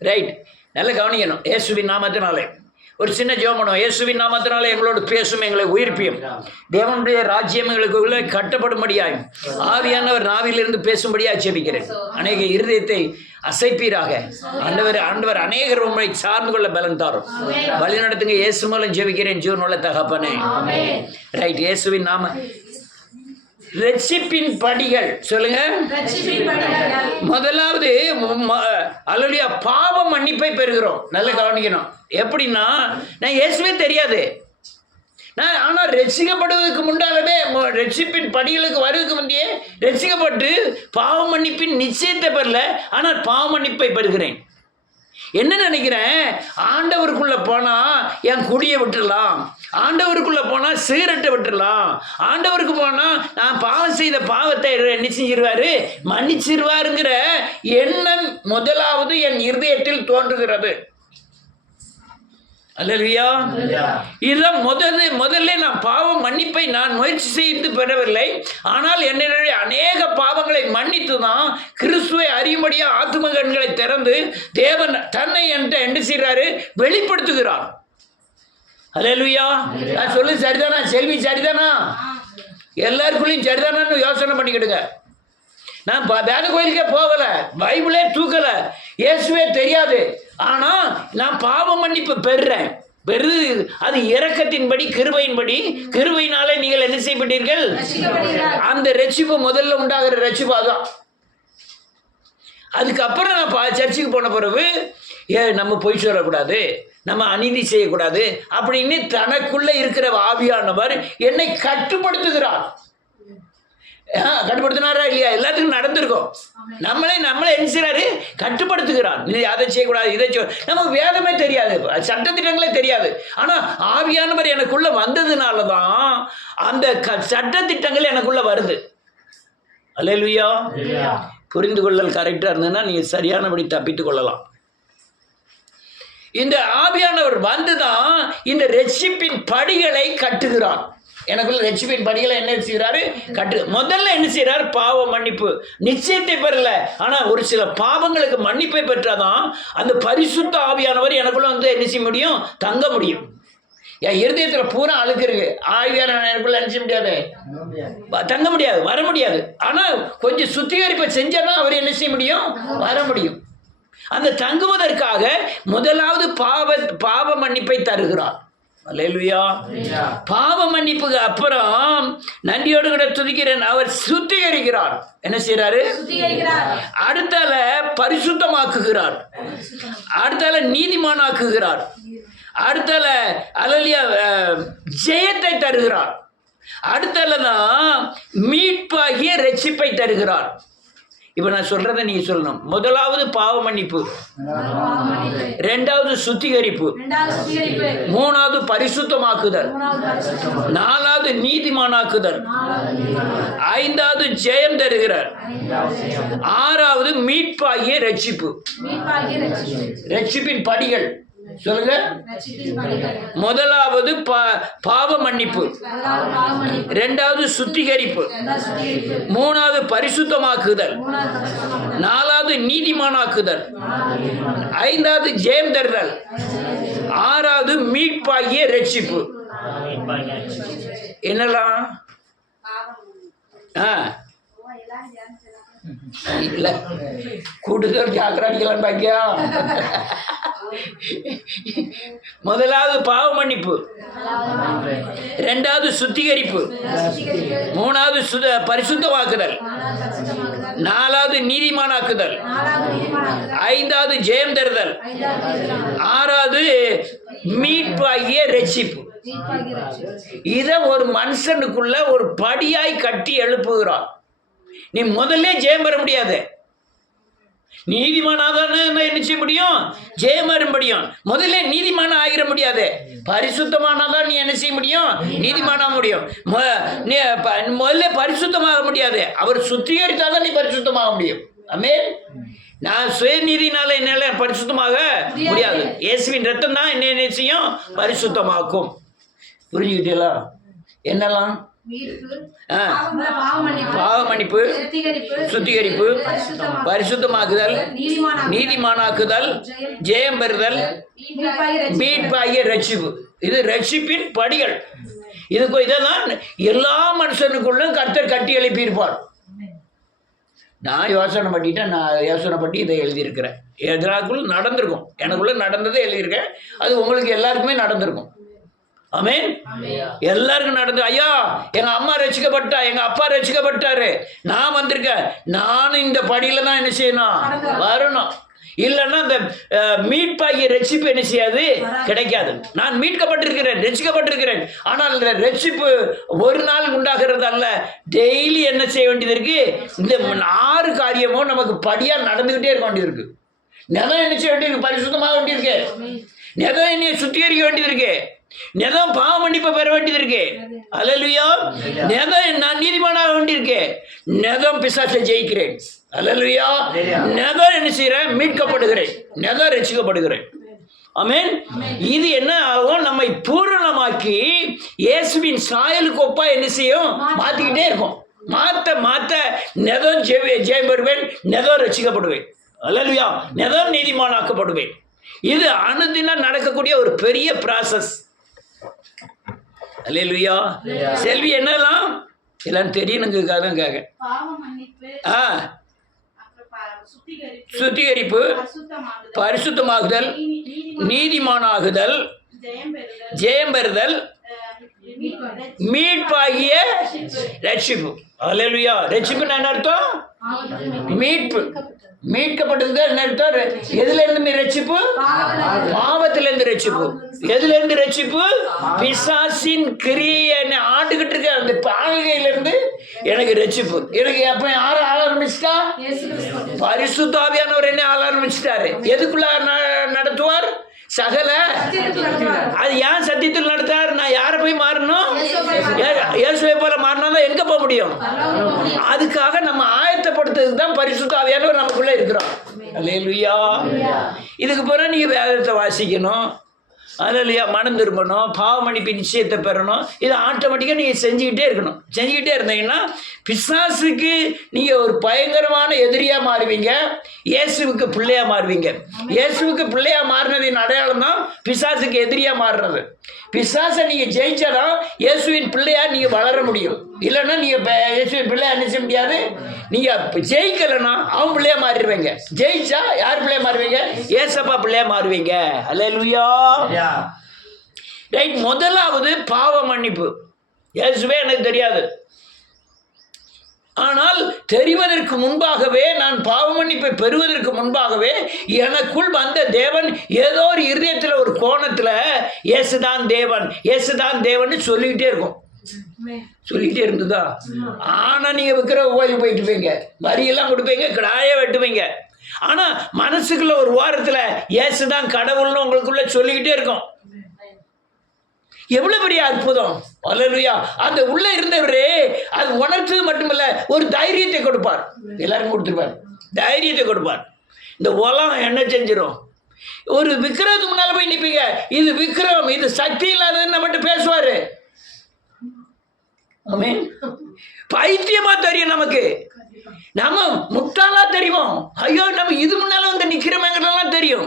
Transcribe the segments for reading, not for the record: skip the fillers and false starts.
Right, நல்லா கவனிக்கணும். இயேசுவின் நாமத்தினாலே ஒரு சின்ன ஜெபம் பண்ணுவோம். இயேசுவின் நாமத்தினாலே எங்களோடு பேசும், எங்களை உயிர்ப்பியும், தேவனுடைய ராஜ்யம் எங்களுக்குள்ளே கட்டப்படும்படியாயும் ஆவியானவர் நாவிலிருந்து பேசும்படியாக ஜெபிக்கிறேன். அநேக இருதயத்தை அசைப்பீராக. ஆண்டவர் அநேகர் உண்மை சார்ந்து கொள்ள பலன் தாரும். வழி நடத்துங்க. இயேசு மூலம் ஜெபிக்கிறேன் ஜீவனுள்ள தகப்பனே. ரைட், இயேசுவின் நாம. ரட்சிப்பின் படிகள் சொல்லுங்க. முதலாவது அல்லேலூயா, பாவ மன்னிப்பை பெறுகிறோம். நல்லா கவனிக்கணும். எப்படின்னா, நான் இயேசுவே தெரியாது, நான் ஆனால் ரட்சிக்கப்படுவதற்கு முன்னாலே, ரட்சிப்பின் படிகளுக்கு வருவதற்கு முந்தையே ரட்சிக்கப்பட்டு பாவ மன்னிப்பின் நிச்சயத்தை பெறல, ஆனால் பாவ மன்னிப்பை பெறுகிறேன். என்ன நினைக்கிறேன், ஆண்டவருக்குள்ள போனா என் குடியை விட்டுடலாம், ஆண்டவருக்குள்ள போனா சிகரெட்டை விட்டுடலாம், ஆண்டவருக்கு போனா நான் பாவம் செய்த பாவத்தை என்ன செஞ்சிருவாரு, மன்னிச்சிருவாருங்கிற எண்ணம் முதலாவது என் இருதயத்தில் தோன்றுகிறது. அல்லேலூயா. இதுதான் முதல்ல நான் பாவ மன்னிப்பை நான் முயற்சி செய்து பெறவில்லை, ஆனால் என்னுடைய அநேக பாவங்களை மன்னித்து தான் கிறிஸ்துவை அறியும்படியா ஆத்தும கண்களை திறந்து தேவன் தன்னை என்கிட்ட என்ன செய்கிறாரு, வெளிப்படுத்துகிறார். அல்லேலூயா. நான் சொல்லு சரிதானா? செல்வி சரிதானா? எல்லாருக்குள்ளேயும் சரிதானான்னு யோசனை பண்ணிக்கிடுங்க. நான் வேத கோயிலுக்கே போகலை, பைபிளே தூக்கலை, இயேசுவே தெரியாது, ஆனால் நான் பாவ மன்னிப்பு பெறுறேன். அது இரக்கத்தின்படி, கிருபையின்படி, கிருபையினாலே நீங்கள் என்ன செய்யப்பட்டீர்கள். அந்த ரட்சிப்பு முதல்ல உண்டாகிற ரட்சிப்பு அதான். அதுக்கப்புறம் நான் சர்ச்சுக்கு போன பிறகு நம்ம பொய் சொல்லக்கூடாது, நம்ம அநீதி செய்யக்கூடாது அப்படின்னு தனக்குள்ள இருக்கிற ஆவியானவர் என்னை கட்டுப்படுத்துகிறார். கட்டுப்படுத்தினாரா இல்லையா? எல்லாத்துக்கும் நடந்திருக்கும். நம்மளே என்ன செய்றாரு, கட்டுப்படுத்துகிறார். நீ அதை செய்யக்கூடாது, இதை நமக்கு வேதமே தெரியாது, சட்டத்திட்டங்களே தெரியாது, ஆனால் ஆவியானவர் எனக்குள்ள வந்ததுனால தான் அந்த சட்டத்திட்டங்கள் எனக்குள்ள வருது. அல்லேலூயா. புரிந்து கொள்ளல் கரெக்டாக இருந்ததுன்னா நீங்கள் சரியானபடி தப்பித்துக் கொள்ளலாம். இந்த ஆவியானவர் வந்துதான் இந்த ரட்சிப்பின் படிகளை கட்டுகிறார். எனக்குள்ள ரட்சிப்பின் படிகளை என்ன செய்கிறாரு, முதல்ல என்ன செய்கிறார், பாவ மன்னிப்பு. நிச்சயத்தை பெறல, ஆனால் ஒரு சில பாவங்களுக்கு மன்னிப்பை பெற்றாதான் அந்த பரிசுத்த ஆவியானவர் எனக்குள்ள வந்து என்ன செய்ய முடியும், தங்க முடியும். என் இருதயத்தில் பூரா அழுக்கு இருக்கு, ஆவியானவர் எனக்குள்ள என்ன செய்ய முடியாது, தங்க முடியாது, வர முடியாது. ஆனால் கொஞ்சம் சுத்திகரிப்பை செஞ்சாதான் அவர் என்ன செய்ய முடியும், வர முடியும். அந்த தங்குவதற்காக முதலாவது பாவ மன்னிப்பை தருகிறார். அல்லேலூயா. பாவ மன்னிப்புக்கு அப்புறம் நன்றியோடு கூட துதிக்கிறேன், அவர் சுத்திகரிக்கிறார். என்ன செய்யறாரு, அடுத்தால பரிசுத்தமாக்குகிறார், அடுத்தால நீதிமானாக்குகிறார், அடுத்தால அல்லேலூயா ஜெயத்தை தருகிறார், அடுத்தால தான் மீட்பாகிய ரட்சிப்பை தருகிறார். இப்போ நான் சொல்றதை நீங்க சொல்லணும். முதலாவது பாவ மன்னிப்பு, இரண்டாவது சுத்திகரிப்பு, மூணாவது பரிசுத்தமாக்குதல், நாலாவது நீதிமானாக்குதல், ஐந்தாவது ஜெயம் தருகிறார், ஆறாவது மீட்பாகிய ரட்சிப்பு. ரட்சிப்பின் படிகள் சொல்லுங்க. முதலாவது பாவ மன்னிப்பு, இரண்டாவது சுத்திகரிப்பு, மூணாவது பரிசுத்தமாக்குதல், நாலாவது நீதிமானாக்குதல், ஐந்தாவது ஜெயம் தருதல், ஆறாவது மீட்பாகிய ரட்சிப்பு. என்னலாம் இல்ல கூட்டுதல் ஜாக்கிரடிக்கலாம் பாக்கியா. முதலாவது பாவ மன்னிப்பு, இரண்டாவது சுத்திகரிப்பு, மூணாவது பரிசுத்தமாக்குதல், நாலாவது நீதிமானாக்குதல், ஐந்தாவது ஜெயம் தருதல், ஆறாவது மீட்பாகிய ரட்சிப்பு. இத ஒரு மனுஷனுக்குள்ள ஒரு படியாய் கட்டி எழுப்புகிறார். நீ முதல்ல ஜெயம் பெற முடியாது, நீதிமானாதானே என்ன செய்ய முடியும், ஜெயம் பெற முடியும். முதல்ல நீதிமான ஆகிட முடியாது, பரிசுத்தமானாதான் நீ என்ன செய்ய முடியும், நீதிமானா முடியும். முதல்ல பரிசுத்தமாக முடியாது, அவர் சுத்திகரித்தாதான் நீ பரிசுத்தமாக முடியும். ஆமென். நான் சுயநீதினால என்னால பரிசுத்தமாக முடியாது, இயேசுவின் ரத்தம் தான் என்ன செய்யும், பரிசுத்தமாக்கும். புரிஞ்சுக்கிட்டீங்களா? என்னெல்லாம் பாவ மன்னிப்பு, சுத்திகரிப்பு, பரிசுத்தமாக்குதல், நீதிமானாக்குதல், ஜெயம் பெறுதல், மீட்பாகிய ரட்சிப்பு. இது ரட்சிப்பின் படிகள். இதுக்கு இதெல்லாம் எல்லா மனுஷனுக்குள்ளும் கர்த்தர் கட்டி எழுப்பியிருப்பார். நான் யோசனை பண்ணி இதை எழுதியிருக்கிறேன். எதிராக்குள்ள நடந்திருக்கும், எனக்குள்ள நடந்ததை எழுதியிருக்கேன். அது உங்களுக்கு எல்லாருக்குமே நடந்திருக்கும். ஆமென். எல்லாருக்கும் நடந்து, ஐயா எங்க அம்மா ரசிக்கப்பட்டா, எங்க அப்பா ரசிக்கப்பட்டாரு, நான் வந்திருக்கேன், நானும் இந்த படியில தான் என்ன செய்யணும், வரணும். இல்லைன்னா இந்த மீட்பாகிய ரட்சிப்பு என்ன செய்யாது, கிடைக்காது. நான் மீட்கப்பட்டிருக்கிறேன், ரட்சிக்கப்பட்டிருக்கிறேன். ஆனால் இந்த ரட்சிப்பு ஒரு நாள் உண்டாகிறது அல்ல. டெய்லி என்ன செய்ய வேண்டியது இருக்கு? இந்த 6 காரியமும் நமக்கு படியா நடந்துகிட்டே இருக்க வேண்டியது இருக்கு. நிலம் என்ன செய்ய வேண்டியிருக்கு? பரிசுத்தமாக வேண்டியிருக்கு. நிலம் என்ன சுத்திகரிக்க வேண்டியது இருக்கு. நிலம் பாவ மன்னிப்பை பெற வேண்டியது இருக்கு. அல்லேலூயா. நிலம் நான் நீதிமானாக வேண்டியிருக்கேன். நிலம் பிசாசை ஜெயிக்கிறேன். அல்லேலூயா. நிலம் என்ன செய்கிறேன்? மீட்கப்படுகிறேன். நிலம் ரட்சிக்கப்படுகிறேன். ஆமென். இது என்ன ஆகும்? நம்மை பூரணமாக்கி இயேசுவின் சாயலுக்கு ஒப்பா என்ன செய்யும்? மாற்றிக்கிட்டே இருக்கும். மாற்ற நிலம் ஜெயம் பெறுவேன், நிலம் ரட்சிக்கப்படுவேன். அல்லேலூயா. நிலம் நீதிமானாக்கப்படுவேன். இது அனுதினம் நடக்கக்கூடிய ஒரு பெரிய ப்ராசஸ். அல்லேலூயா. செல்வி என்னெல்லாம் எல்லாம் தெரியணுங்கிறதுக்காக தான் கேட்க. சுத்திகரிப்பு, பரிசுத்தமாகுதல், நீதிமானாகுதல், ஜெயம் பெறுதல், மீட்பாகிய ரட்சிப்பு. அல்லேலூயா. ரட்சிப்புன்னு என்ன அர்த்தம்? மீட்பு. மீட்கப்பட்டது என்ன அர்த்தம்? எதுல இருந்து ரட்சிப்பு? பாவத்திலிருந்து ரட்சிப்பு. எதுல இருந்து ரட்சிப்பு? பிசாசின் கிரியை என்னை ஆண்டுகிட்டு இருக்க அந்த பாகையிலிருந்து எனக்கு ரட்சிப்பு. எனக்கு அப்ப யாரு ஆள ஆரம்பிச்சிட்டா? பரிசுத்த ஆவியானவர் என்ன ஆள ஆரம்பிச்சிட்டாரு. எதுக்குள்ள நடத்துவார்? சகல. அது ஏன் சத்தியத்தில் நடத்தார்? நான் யாரை போய் மாறணும்? இயேசுவை போல மாறினா தான் எங்க போக முடியும்? அதுக்காக நம்ம ஆயத்தப்படுத்துறதுக்கு தான் பரிசுத்த ஆவியானவர் நமக்குள்ள இருக்கிறோம். அல்லேலூயா. இதுக்கு பிறகு நீங்க வேதத்தை வாசிக்கணும். அல்லேலூயா. மனம் திரும்பணும், பாவ மன்னிப்பு நிச்சயத்தை பெறணும். இதை ஆட்டோமேட்டிக்காக நீங்கள் செஞ்சுக்கிட்டே இருக்கணும். செஞ்சுக்கிட்டே இருந்தீங்கன்னா பிசாசுக்கு நீங்கள் ஒரு பயங்கரமான எதிரியாக மாறுவீங்க, இயேசுவுக்கு பிள்ளையாக மாறுவீங்க. இயேசுவுக்கு பிள்ளையாக மாறினதின் அடையாளம் தான் பிசாசுக்கு எதிரியாக மாறுறது. பிசாசை நீங்கள் ஜெயிச்சாதான் இயேசுவின் பிள்ளையாக நீங்கள் வளர முடியும். இல்லைன்னா நீங்கள் இயேசுவின் பிள்ளையாக நினைச்ச முடியாது. நீங்கள் ஜெயிக்கலைன்னா அவன் பிள்ளையாக மாறிடுவீங்க. ஜெயிச்சா யார் பிள்ளையாக மாறுவீங்க? ஏசப்பா பிள்ளையாக மாறுவீங்க. அல்லேலூயா. ரைட். முதலாவது பாவ மன்னிப்பு. இயேசுவே எனக்கு தெரியாது, ஆனால் தெரிவதற்கு முன்பாகவே, நான் பாவ மன்னிப்பை பெறுவதற்கு முன்பாகவே எனக்குள் வந்த தேவன் ஏதோ ஒரு இருதயத்தில் ஒரு கோணத்தில் இயேசுதான் தேவன், இயேசுதான் தேவன் சொல்லிக்கிட்டே இருக்கும். சொல்லிக்கிட்டே இருந்ததா? ஆனால் நீங்கள் விற்கிற கோயில் போயிட்டு போய்ங்க, வரியெல்லாம் கொடுப்பீங்க, கிடாயே வெட்டுவீங்க. ஆனால் மனசுக்குள்ள ஒரு வாரத்தில் இயேசுதான் கடவுள்னு உங்களுக்குள்ள சொல்லிக்கிட்டே இருக்கும். எவ்வளவு பெரிய அற்புதம். அல்லேலூயா. அந்த உள்ள இருந்தவரே அது உணர்த்தது மட்டுமல்ல, ஒரு தைரியத்தை கொடுப்பார். எல்லாரும் கொடுத்துருப்பார், தைரியத்தை கொடுப்பார். இந்த உலகம் என்ன செஞ்சிடும்? ஒரு விக்கிரத்துக்கு முன்னால போய் நிற்பீங்க, இது விக்கிரம், இது சக்தி இல்லாததுன்னு நம்மகிட்ட பேசுவாரு. ஆமென். பைத்தியமா தெரியும் நமக்கு, நம்ம முட்டாளா தெரியும். ஐயோ நம்ம இது முன்னால வந்து நிக்கிறோமேங்கிறதெல்லாம் தெரியும்.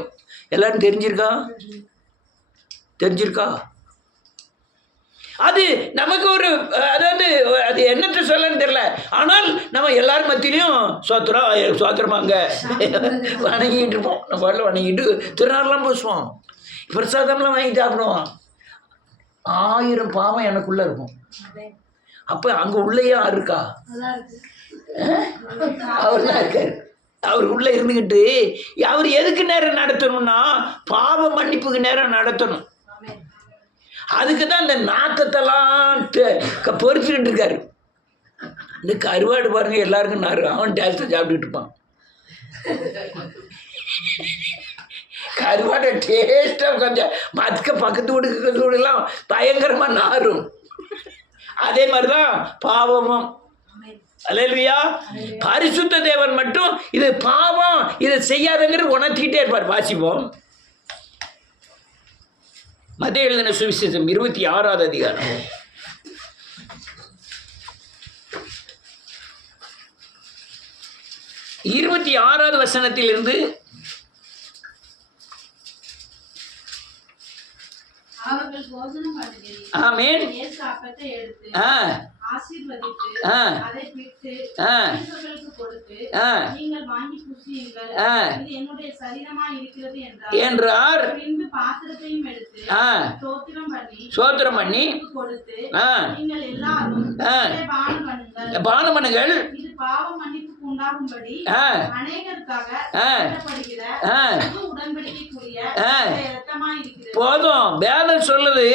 எல்லாரும் தெரிஞ்சிருக்கா? அது நமக்கு ஒரு, அதாவது அது என்னத்தை சொல்லன்னு தெரியல. ஆனால் நம்ம எல்லாரும் மத்தியிலையும் சோத்திரமாங்க வணங்கிட்டு இருப்போம். நம்ம பாட்டில் வணங்கிட்டு திருநாள்லாம் பூசுவோம், பிரசாதம்லாம் வாங்கி சாப்பிடுவோம். 1000 பாவம் எனக்குள்ள இருக்கும். அப்போ அங்கே உள்ளேயே யார் இருக்கா? அவர் தான் இருக்காரு. அவர் உள்ளே இருந்துக்கிட்டு அவர் எதுக்கு நேரம் நடத்தணும்னா பாவ மன்னிப்புக்கு நேரம் நடத்தணும். அதுக்கு தான் இந்த நாக்கத்தெல்லாம் பொறிச்சுக்கிட்டு இருக்காரு. இந்த கருவாடு பாருங்க, எல்லாருக்கும் அவன் டேஸ்ட்டை சாப்பிட்டுட்டு இருப்பான். கருவாடை டேஸ்ட்டாக கொஞ்சம் மற்ற பக்கத்து வீடுலாம் பயங்கரமாக நாரும். அதே மாதிரி தான் பாவமும். அல்லேலூயா. பரிசுத்த தேவன் மட்டும் இது பாவம், இதை செய்யாதங்கிறது உணர்த்திக்கிட்டே இருப்பார். வாசிப்போம். மத்தேயு எழுதின சுவிசேஷம் 26வது அதிகாரம். 26வது வசனத்திலிருந்து அவர்கள் போஜனம் பண்ணுகையில் ஆமென். இயேசு அப்பத்தை எடுத்து ஆ ஆசீர்வதித்து ஆ அதை பிட்டு ஆ சீஷர்களுக்கு கொடுத்து ஆ நீங்கள் வாங்கி புசியுங்கள், ஆ இது என்னுடைய சரீரமாய் இருக்கிறது என்றார். பின்பு பாத்திரத்தையும் எடுத்து ஆ ஸ்தோத்திரம் பண்ணி கொடுத்து கொடுத்து ஆ நீங்கள் எல்லாரும் ஆ இதை பானம் பண்ணுங்கள், பானம் பண்ணுங்கள். இது பாவ மன்னிப்புக்கு உண்டாகும்படி ஆ அநேகருக்காக ஆ கட்டப்படுகிற ஆ புது உடன்படிக்கைக்குரிய ஆ இரத்தமாய் இருக்கிறது. போதும். வேதம் சொல்லுது,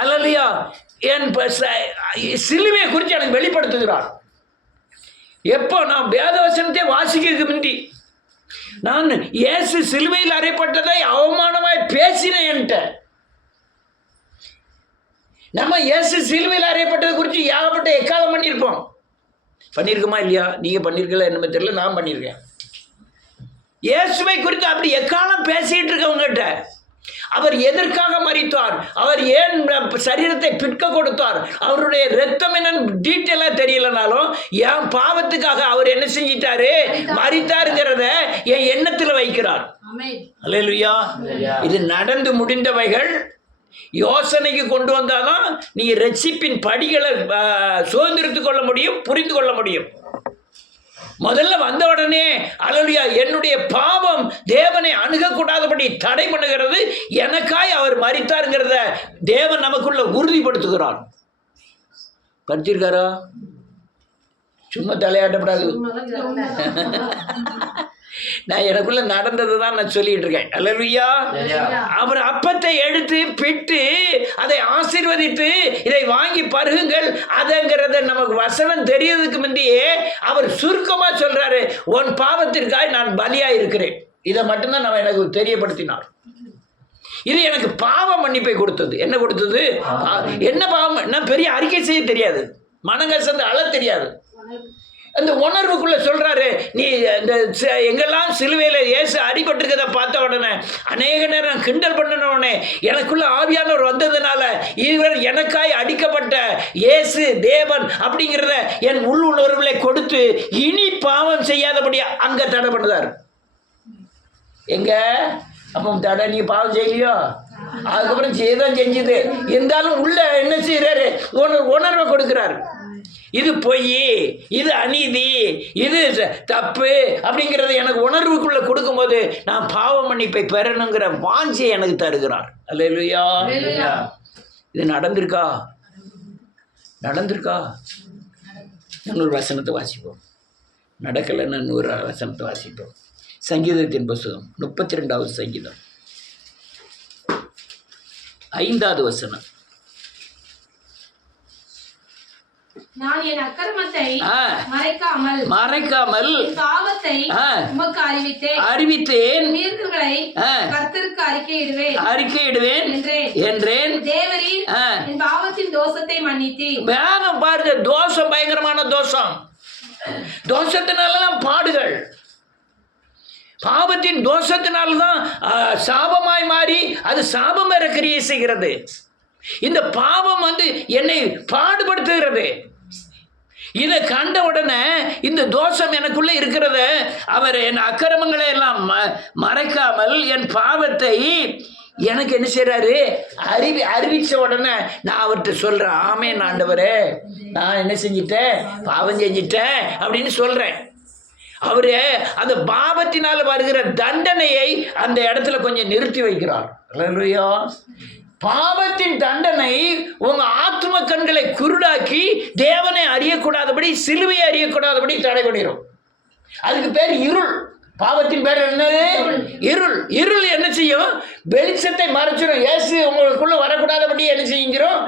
அல்லேலூயா, என் சிலுவையை குறித்து எனக்கு வெளிப்படுத்துகிறார். எப்போ நான் வேதவசனத்தை வாசிக்கிறதுக்கு முந்தி நான் இயேசு சிலுவையில் அறையப்பட்டதை அவமானமாய் பேசினேன் என்கிட்ட. நம்ம இயேசு சிலுவையில் அறையப்பட்டதை குறித்து ஏகப்பட்ட எக்காலம் பண்ணியிருக்குமா இல்லையா? நீங்கள் பண்ணியிருக்கல என்ன தெரியல, நான் பண்ணியிருக்கேன். இயேசுவை குறித்து அப்படி எக்காலம் பேசிட்டு இருக்கவங்ககிட்ட அவர் எதற்காக மரித்தார், அவர் ஏன் சரீரத்தை பிற்க கொடுத்தார், அவருடைய ரத்தம் என்னன்னு டீட்டெயிலாக தெரியலனாலும் என் பாவத்துக்காக அவர் என்ன செஞ்சிட்டாரு, மரித்தாருங்கிறத என் எண்ணத்தில் வைக்கிறார். அல்லேலூயா. இது நடந்து முடிந்தவைகள். யோசனைக்கு கொண்டு வந்தாதான் நீங்க ரட்சிப்பின் படிகளை சுதந்திரத்துக் கொள்ள முடியும், புரிந்து கொள்ள முடியும். முதல்ல வந்த உடனே அல்லேலூயா, என்னுடைய பாவம் தேவனை அணுகக்கூடாதபடி தடை பண்ணுகிறது, எனக்காய் அவர் மரித்தாருங்கிறத தேவன் நமக்குள்ள உறுதிப்படுத்துகிறார். படிச்சிருக்காரா? சும்மா தலையாட்டப்படாது. நான் எனக்குள்ள நடந்தது தான் நான் சொல்லிட்டு இருக்கேன். அல்லேலூயா. அவர் அப்பத்தை எடுத்து பிட்டு அதை ஆசீர்வதித்து இதை வாங்கி பருகுங்கள் அதங்கிறத நமக்கு வசனம் தெரியறதுக்கு முந்தையே அவர் சுருக்கமா சொல்றாரு, உன் பாவத்திற்காக நான் பலியா இருக்கிறேன். இதை மட்டும்தான் நம்ம எனக்கு தெரியப்படுத்தினார். இது எனக்கு பாவ மன்னிப்பை கொடுத்தது. என்ன கொடுத்தது? என்ன பாவம்? நான் பெரிய அறிக்கை செய்ய தெரியாது, மனங்கசந்து அழ தெரியாது. அந்த உணர்வுக்குள்ள சொல்றாரு, நீ இந்த எங்கெல்லாம் சிலுவையில் இயேசு அடிபட்டிருக்கதை பார்த்த உடனே அநேக நேரம் கிண்டல் பண்ணனோடனே எனக்குள்ள ஆவியானவர் வந்ததுனால இவர் எனக்காய் அடிக்கப்பட்ட இயேசு தேவன் அப்படிங்கிறத என் உள் உணர்வுகளை கொடுத்து இனி பாவம் செய்யாதபடி அங்க தடை பண்ணுதார். எங்க அப்போ தடை, நீ பாவம் செய்யலையோ, அதுக்கப்புறம் செய்தான் செஞ்சுது இருந்தாலும் உள்ள என்ன செய்யறாரு, உணர்வை கொடுக்கிறாரு. இது பொய், இது அநீதி, இது தப்பு அப்படிங்கிறத எனக்கு உணர்வுக்குள்ள கொடுக்கும்போது நான் பாவ மன்னிப்பை பெறணுங்கிற வாஞ்சியை எனக்கு தருகிறார். அல்லேலூயா. இது நடந்திருக்கா? இன்னொரு வசனத்தை வாசிப்போம். நடக்கலைன்னு இன்னொரு வசனத்தை வாசிப்போம். சங்கீதத்தின் புஸ்தகம் 32வது சங்கீதம் 5வது வசனம். நான் என் அக்கிரமத்தை மறைக்காமல் பாவத்தை உமக்கு அறிவித்தேன், மீறுதல்களை கர்த்தருக்கு அறிக்கையிடுவேன் என்றேன். தேவரீர் என் பாவத்தின் தோஷத்தை மன்னித்தீர். வேதம் பாருங்க, தோஷம் பயங்கரமான தோஷம். தோஷத்தினாலதான் பாடுகள். பாவத்தின் தோஷத்தினால்தான் சாபமாய் மாறி அது சாபம் வர கிரியை செய்கிறது. இந்த பாவம் என்னை பாடுபடுத்துகிறது. இதை கண்ட உடனே இந்த தோஷம் எனக்குள்ள இருக்கிறத அவர் என் அக்கிரமங்களை எல்லாம் மறைக்காமல் என் பாவத்தை எனக்கு என்ன செய்யறாரு, அறிவிச்ச உடனே நான் அவர்கிட்ட சொல்றேன், ஆமென் ஆண்டவரே, நான் என்ன செஞ்சிட்டேன், பாவம் செஞ்சிட்டேன் அப்படின்னு சொல்றேன். அவரு அந்த பாவத்தினால வருகிற தண்டனையை அந்த இடத்துல கொஞ்சம் நிறுத்தி வைக்கிறார். அல்லேலூயா. பாவத்தின் தண்டனை உங்க ஆத்ம கண்களை குருடாக்கி தேவனை அறியக்கூடாதபடி, சிலுவையை அறியக்கூடாதபடி தடை பண்ணிடும். அதுக்கு பேர் இருள். பாவத்தின் பேர் என்னது? இருள். இருள் என்ன செய்யும்? வெளிச்சத்தை மறைச்சிடும். இயேசு உங்களுக்குள்ள வரக்கூடாதபடி என்ன செய்கிறோம்?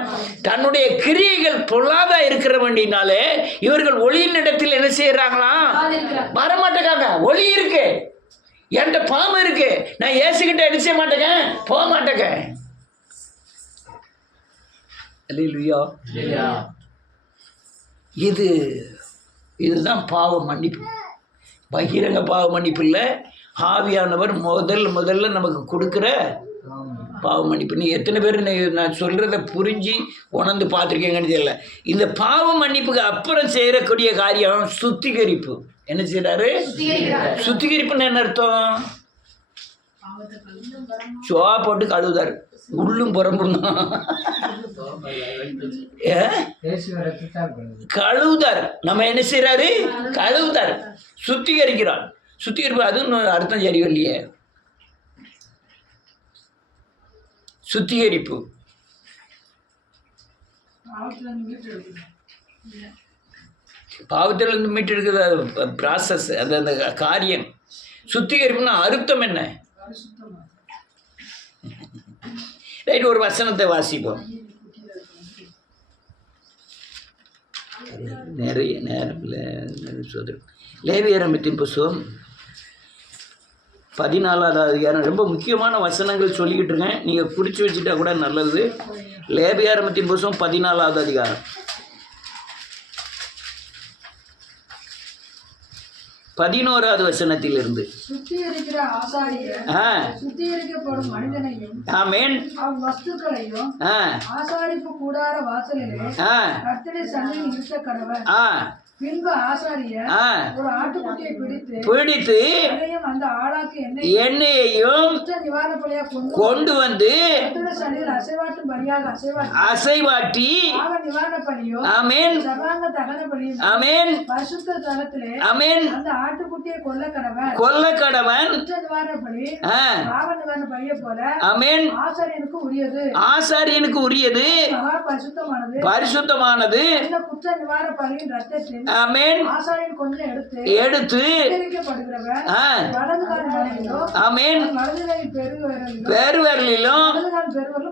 தன்னுடைய கிரியைகள் பொல்லாதா இருக்கிற வேண்டினாலே இவர்கள் ஒளியின் இடத்தில் என்ன செய்யறாங்களாம்? வரமாட்டேங்க. ஒளி இருக்கு, என்கிட்ட பாவம் இருக்கு, நான் இயேசுகிட்ட என்ன செய்ய மாட்டேங்க, போக மாட்டேங்க. அல்லேலூயா. இதுதான் பாவ மன்னிப்பு. பகிரங்க பாவ மன்னிப்பு இல்லை, ஆவியானவர் முதல்ல நமக்கு கொடுக்கிற பாவ மன்னிப்பு. நீ எத்தனை பேர் நான் சொல்கிறத புரிஞ்சு உணர்ந்து பார்த்துருக்கீங்கன்னு தெரியல. இந்த பாவ மன்னிப்புக்கு அப்புறம் செய்யக்கூடிய காரியம் சுத்திகரிப்பு. என்ன செய்கிறாரு? சுத்திகரிப்புன்னு என்ன அர்த்தம்? சோா போட்டு கழுவுதார், உள்ளும் புறம்பும் கழுவுதார். நம்ம என்ன செய்யறாரு? கழுவுதார், சுத்திகரிக்கிறார். சுத்திகரிப்பு அதுவும் அர்த்தம் சரியில்லையே. சுத்திகரிப்பு பாவத்திலிருந்து மீட்டு எடுக்கிற ப்ராசஸ், அந்த காரியம். சுத்திகரிப்புன்னா அர்த்தம் என்ன? ரைட், ஒரு வசனத்தை வாசிப்போம். நிறைய நேரம் சொல்றேன். லேவியராகமத்தின் புத்தகம் 14வது அதிகாரம். ரொம்ப முக்கியமான வசனங்கள் சொல்லிக்கிட்டு இருக்கேன், நீங்கள் பிடிச்சி வச்சுட்டா கூட நல்லது. லேவியராகமத்தின் புத்தகம் 14வது அதிகாரம் 11வது வசனத்திலிருந்து. சுத்திகரிக்கிற ஆசாரியர் சுத்திகரிக்கப்படும் மனிதனையும் ஆமென் வஸ்துக்களையும் ஆசாரிப்பு கூடார வாசலிலே கர்த்தருடைய சந்நிதியில் நிறுத்த கடவன். பின்பு ஆசாரியர் ஒரு ஆட்டுக்குட்டியை பிடித்து அந்த ஆளாக்கு எண்ணெயையும் கொண்டு வந்து அசைவாட்டும் பலியாக அசைவாட்டி நிவாரண பலியோ ஆமென் சர்வாங்க தகன பலியும் ஆமென் பரிசுத்த தலத்திலே ஆமென் அந்த ஆட்டுக்குட்டியை கொல்ல கடவன் நிவாரண பலி பாவ நிவாரண பலியை போல ஆமென் ஆசாரியனுக்கு உரியது மகா பரிசுத்தமானது குற்ற நிவாரண பலியின் ரத்தத்தின் ஆமென் ஆசாரியன் கொஞ்சம் எடுத்து ஆமென்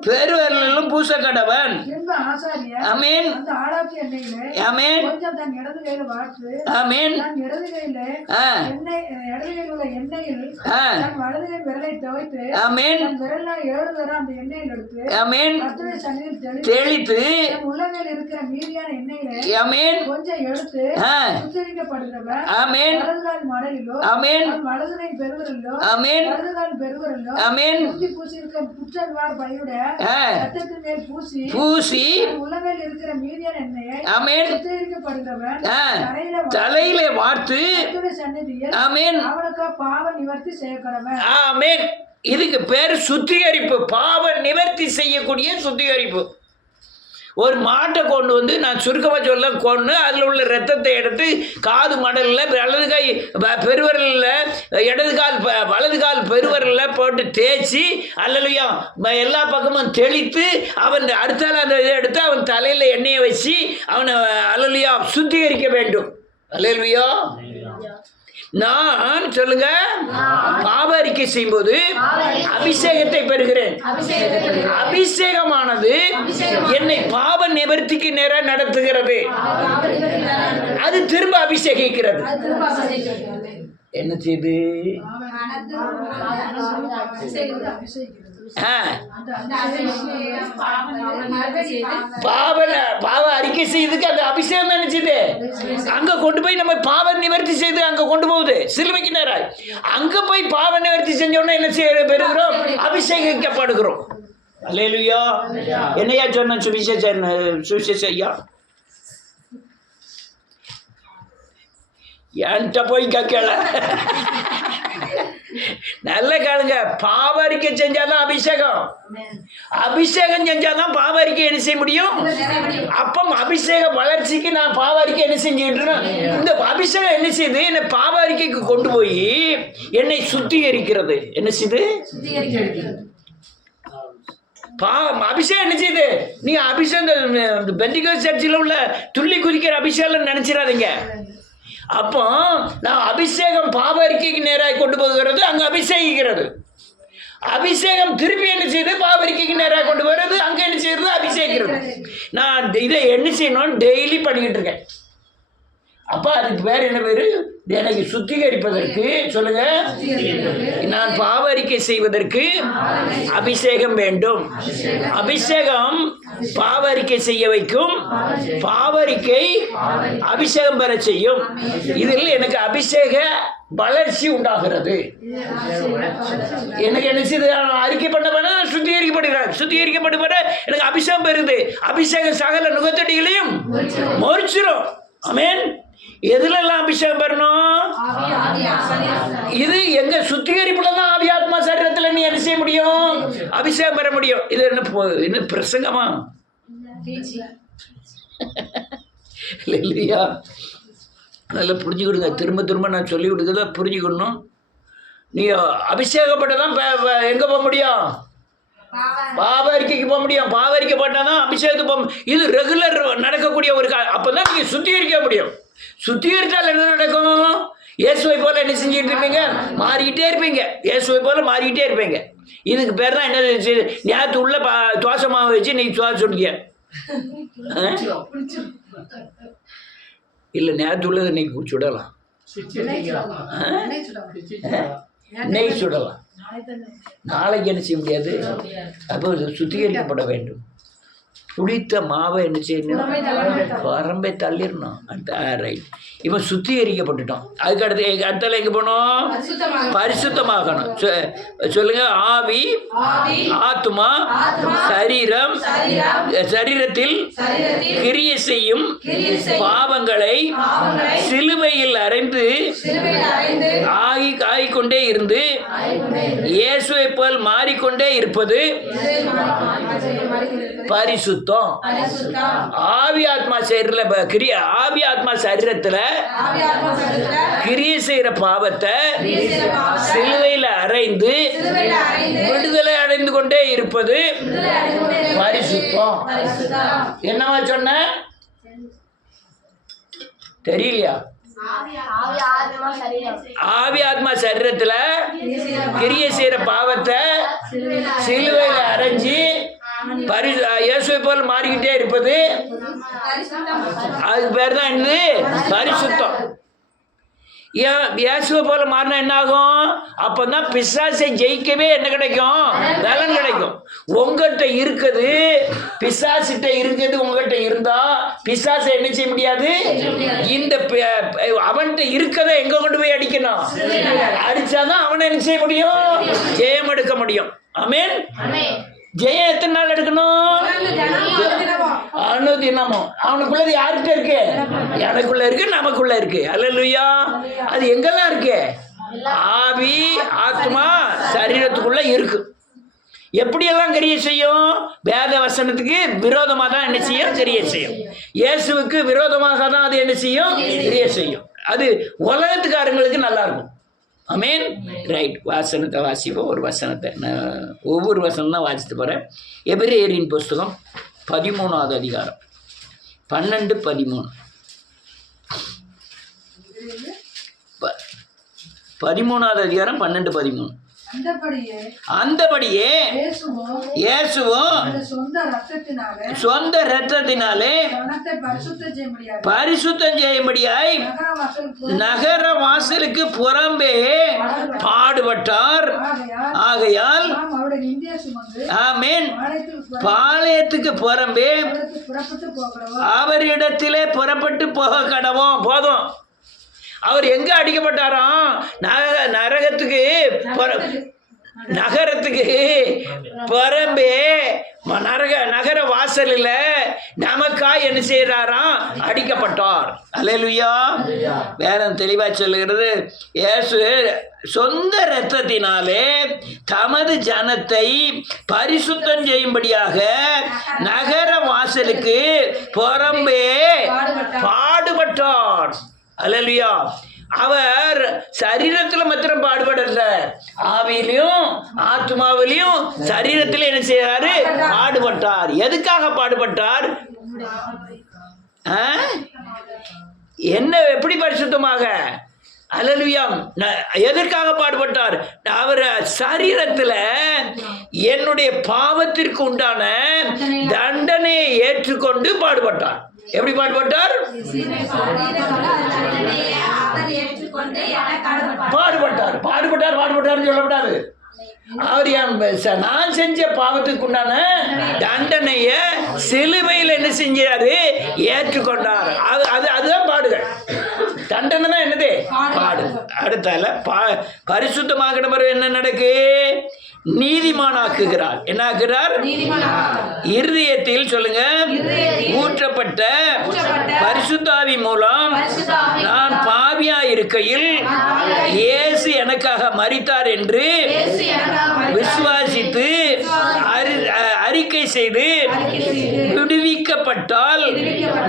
பெருவரலிலும் பூசக்கடவன். ஆமென் ஆமென் ஆமென் ஆமென் ஆமென் தெளித்து ஆமென் கொஞ்சம் எடுத்து ஆமென் ஆமென் ஆமென் ஆமென் பூசி ஆமென் தலையிலே வார்த்து ஆமென் பாவ நிவர்த்தி செய்யக்கிறவன். ஆமென். இதுக்கு பேர் சுத்திகரிப்பு, பாவ நிவர்த்தி செய்யக்கூடிய சுத்திகரிப்பு. ஒரு மாட்டை கொண்டு வந்து, நான் சுருக்கமாக சொல்ல, கொண்டு அதில் உள்ள ரத்தத்தை எடுத்து காது மடலில், வலது கை பெருவரலில், இடது கால் வலது கால் பெருவரலில் போட்டு தேய்ச்சி அல்லலுயா எல்லா பக்கமும் தெளித்து அவன் அடுத்தால அந்த இதை எடுத்து அவன் தலையில் எண்ணெயை வச்சு அவனை அல்லலுயா சுத்திகரிக்க வேண்டும். அல்லலுயா நான் சொல்லுங்க, பாவ அறிக்கை செய்யும்போது அபிஷேகத்தை பெறுகிறேன். அபிஷேகமானது என்னை பாவ நிவர்த்திக்கு நேராக நடத்துகிறது. அது திரும்ப அபிஷேகிக்கிறது. என்ன செய்து? பாவ அறிக்கை செய்யறதுக்கு அந்த அபிஷேகம் நினைச்சது அங்க கொண்டு போய் நம்ம பாவ நிவர்த்தி செய்து அங்க கொண்டு போகுது சிலுவைக்கு நேராய். அங்க போய் பாவ நிவர்த்தி செஞ்சோம்னா என்ன செய்ய பெறுகிறோம்? அபிஷேகிக்கப்படுகிறோம். அல்லேலூயா. என்னையா சொன்ன சுவிசேஷ ஐயா? என்கிட்ட போய் கேட்கல. நல்ல கேளுங்க. பாவரிக்கை செஞ்சாதான் அபிஷேகம். அபிஷேகம் செஞ்சாதான் பாவரிக்கை என்ன செய்ய முடியும்? அப்போ அபிஷேக வளர்ச்சிக்கு நான் பாவரிக்கை என்ன செஞ்சுக்கிட்டு இந்த அபிஷேகம் என்ன செய்யுது? என்னை பாவரிக்கைக்கு கொண்டு போய் என்னை சுத்திகரிக்கிறது. என்ன செய்யுது? அபிஷேகம் என்ன செய்யுது? நீங்க அபிஷேகம் பெண்டிகோஸ்ட் சர்ச்சில் உள்ள துள்ளி குதிக்கிற அபிஷேகம் நினைச்சிடாதீங்க. அப்போ நான் அபிஷேகம் பாவ அறிக்கைக்கு நேராக கொண்டு போகிறது, அங்கே அபிஷேகிக்கிறது. அபிஷேகம் திருப்பி என்ன செய்யுது? பாவ அறிக்கைக்கு நேராக கொண்டு போகிறது, அங்கே என்ன செய்யறது? அபிஷேகிக்கிறது. நான் இதை என்ன செய்யணும்? டெய்லி பண்ணிக்கிட்டு இருக்கேன். அப்போ அதுக்கு பேர் என்ன பேரு? எனக்கு சுத்திகரிப்பதற்கு சொல்லுங்க, நான் பாவ அறிக்கை செய்வதற்கு அபிஷேகம் வேண்டும். அபிஷேகம் பாவ அறிக்கை செய்ய வைக்கும், பாவ அறிக்கை அபிஷேகம் பெற செய்யும். இதில் எனக்கு அபிஷேக வளர்ச்சி உண்டாகிறது. எனக்கு என்ன செய்து அறிக்கை பண்ண சுத்திகரிக்கப்படுகிறார். சுத்திகரிக்கப்பட்டு எனக்கு அபிஷேகம் பெறுது. அபிஷேகம் சகல நுகத்தடிகளையும் மொரிச்சிடும். ஆமென். எதுல எல்லாம் அபிஷேகம் பெறணும்? இது எங்க சுத்திகரிப்புல தான் ஆவி ஆத்மா சரீரத்துல நீ என்ன செய்ய முடியும்? அபிஷேகம் பெற முடியும். இது என்ன பிரசங்கமா இல்லையா? அதெல்லாம் புரிஞ்சுக்கிடுங்க. திரும்ப திரும்ப நான் சொல்லி கொடுக்குறத புரிஞ்சுக்கணும். நீ அபிஷேகப்பட்டதான் எங்க போக முடியும்? பாவரிக்கைக்கு போக முடியும். பாவரிக்கை பண்ணாதான் அபிஷேகத்துக்கு போக முடியும். இது ரெகுலர் நடக்கக்கூடிய ஒரு அப்பதான் நீங்க சுத்திகரிக்க முடியும். சுத்திகரித்தால் என்ன நடக்கும்? இயேசுவை போல என்ன செஞ்சுட்டு இருப்பீங்க? மாறிக்கிட்டே இருப்பீங்க. இயேசுவை போல மாறிக்கிட்டே இருப்பீங்க. இதுக்கு பேர் தான் என்ன? நேற்று உள்ள தோசை மாவு வச்சு நீ தோசை சுட்டிக்க இல்ல, நேற்று உள்ளது இன்னைக்கு சுடலாம். நெய் சுடலாம். நாளைக்கு என்ன செய்ய முடியாது. அப்போ சுத்திகரிக்கப்பட வேண்டும். புளித்த மாவை என்ன செய்யணும்? வரம்பை தள்ளிடணும். ரைட். இப்போ சுத்திகரிக்கப்பட்டுட்டோம். அதுக்கு அடுத்தால எங்கே போகணும்? பரிசுத்தமாகணும். சொல்லுங்க. ஆவி, ஆத்மா, சரீரம், சரீரத்தில் கிரியை செய்யும் பாவங்களை சிலுவையில் அறைந்து ஆகிக்கொண்டே இருந்து இயேசுவை போல் மாறிக்கொண்டே இருப்பது பரிசுத்தம். ஆவி ஆத்மா சரீரத்துல கிரியை செய்யற பாவத்தை சிலுவையில் அறைந்து விடுதலை அடைந்து கொண்டே இருப்பது பரிசுத்தம். என்னவா சொன்ன? தெரியலையா? ஆவி ஆத்மா சரீரத்துல கிரியை செய்யற பாவத்தை சிலுவையில அரைஞ்சி இயேசுவை போல் மாறிக்கிட்டே இருப்பது அதுக்கு பேர் தான் என்னது? பரிசுத்தம். இயேசுவை போல மாறினா என்ன ஆகும்? அப்பதான் பிசாசை ஜெயிக்கவே என்ன கிடைக்கும்? பலன் கிடைக்கும். உங்ககிட்ட இருக்குது, பிசாசிட்ட இருக்குது. உங்ககிட்ட இருந்தா பிசாசை என்ன செய்ய முடியாது. இந்த அவன்கிட்ட இருக்கதை எங்க கொண்டு போய் அடிக்கணும்? அடிச்சாதான் அவனை என்ன செய்ய முடியும்? ஜெயம் எடுக்க முடியும். ஆமென். ஜெயம் எத்தனை நாள் எடுக்கணும்? அனுதினமும். அவனுக்குள்ளது யார்கிட்ட இருக்கு? எனக்குள்ள இருக்கு, நமக்குள்ள இருக்கு. அல்லேலூயா. அது எங்கெல்லாம் இருக்கு? ஆவி ஆத்மா சரீரத்துக்குள்ள இருக்கு. எப்படியெல்லாம் கிரியை செய்யும்? வேத வசனத்துக்கு விரோதமாக தான் என்ன செய்யும்? கிரியை செய்யும். இயேசுவுக்கு விரோதமாக தான் அது என்ன செய்யும்? கிரியை செய்யும். அது உலகத்துக்காரங்களுக்கு நல்லா இருக்கும். ஆமென். ரைட். வசனத்தை வாசிப்போம். ஒரு வசனத்தை நான் ஒவ்வொரு வசனம் தான் வாசித்து போகிறேன். எபிரேயரின் புஸ்தகம் 13வது அதிகாரம் 12-13. 13வது அதிகாரம் 12-13. அந்தபடியே இயேசுவும் சொந்த இரத்தத்தினாலே பரிசுத்தம் செய்யும்படியாய் நகர வாசலுக்கு புறம்பே பாடுபட்டார். ஆகையால் ஆமென். பாளையத்துக்கு புறம்பே அவரிடத்திலே புறப்பட்டு போக கடவோம். போதும். அவர் எங்க அடிக்கப்பட்டாராம்? நகரத்துக்கு புறம்பே நகர வாசலில் நமக்காய் என்ன செய்யறாராம்? அடிக்கப்பட்டார். அல்லேலூயா. வேதம் தெளிவா சொல்லுகிறது. இயேசு சொந்த இரத்தத்தினாலே தமது ஜனத்தை பரிசுத்தம் செய்யும்படியாக நகர வாசலுக்கு புறம்பே பாடுபட்டார். அல்லேலூயா. அவர் சரீரத்தில் மாத்திரம் பாடுபடல, ஆவியிலையும் ஆத்மாவிலையும் சரீரத்தில் என்ன செய்யறாரு? பாடுபட்டார். எதுக்காக பாடுபட்டார்? என்ன? எப்படி பரிசுத்தமாக? அல்லேலூயா. எதற்காக பாடுபட்டார்? அவர் சரீரத்தில் என்னுடைய பாவத்திற்கு உண்டான தண்டனையை ஏற்றுக்கொண்டு பாடுபட்டார். எப்படி பாடுபட்டார்? பாடுபட்டார். பாடுபட்டார் பாடுபட்டார் சொல்லப்படாது. அவர் நான் செஞ்ச பாவத்துக்கு உண்டான தண்டனைய சிலுவையில் என்ன செஞ்சாரு? ஏற்றுக்கொண்டார். அதுதான் பாடுகள். தண்டனை என்னது? பாடு. அடுத்தால பரிசுத்தமாக்கிற என்ன நடக்கு? நீதிமானாக்குகிறார். என்ன ஆக்குகிறார்? இருதயத்தில் சொல்லுங்க, ஊற்றப்பட்ட பரிசுத்தாவி மூலம் நான் பாவியா இருக்கையில் இயேசு எனக்காக மரித்தார் என்று விசுவாசித்து அறிக்கை செய்து விடுவிக்கப்பட்டால்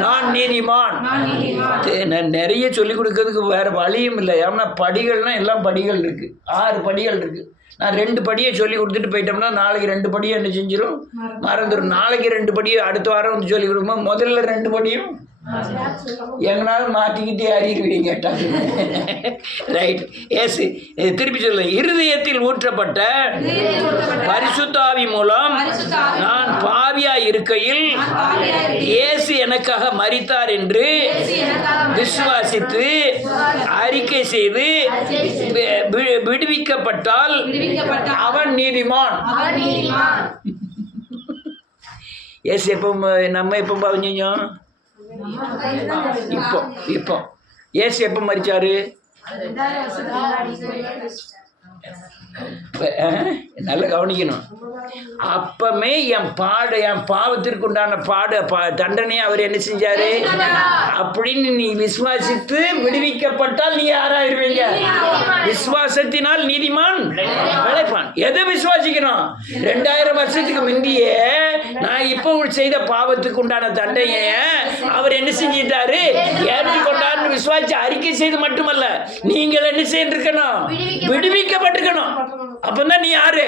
நான் நீதிமான். நிறைய சொல்லிக் கொடுக்கறதுக்கு வேற வழியும் இல்லை. ஏன்னா படிகள்னா எல்லாம் படிகள் இருக்கு, 6 படிகள் இருக்கு. நான் 2 படியை சொல்லி கொடுத்துட்டு போயிட்டோம்னா நாளைக்கு 2 படியும் என்ன செஞ்சிடும்? மறந்துடும். நாளைக்கு 2 படியை அடுத்த வாரம் வந்து சொல்லி கொடுக்கும்போது முதல்ல 2 படியும் எங்கனாலும் மாட்டிக்கிட்டே அறிவிங்க. ரைட். எஸ், திருப்பி சொல்ல, இருதயத்தில் ஊற்றப்பட்ட பரிசுத்தாவி மூலம் நான் பாவியா இருக்கையில் இயேசு எனக்காக மரித்தார் என்று விசுவாசித்து அறிக்கை செய்து விடுவிக்கப்பட்டால் அவன் நீதிமான். எஸ், எப்போ நம்ம எப்போ பாவஞ்சோம்? இப்போ ஏசு எப்ப மரிச்சாரு? நல்லா கவனிக்கணும். அப்பமே என் பாவத்திற்கு உண்டான தண்டனையை அவர் என்ன செஞ்சாரு அப்படின்னு நீ விசுவாசித்து விடுவிக்கப்பட்டால் நீ யாராயிருவீங்க? விசுவாசத்தினால் நீதிமான் விளைப்பான். எதை விசுவாசிக்கணும்? 2000 வருஷத்துக்கு முந்தியே நான் இப்போ செய்த பாவத்துக்கு உண்டான தண்டனைய அவர் என்ன செஞ்சிட்டாரு? ஏற்றுக்கொண்டார்னு விசுவாசி அறிக்கை செய்து மட்டுமல்ல, நீங்கள் என்ன செய்திருக்கணும்? விடுவிக்கப்பட்டிருக்கணும். அப்பதான் நீ யாரு?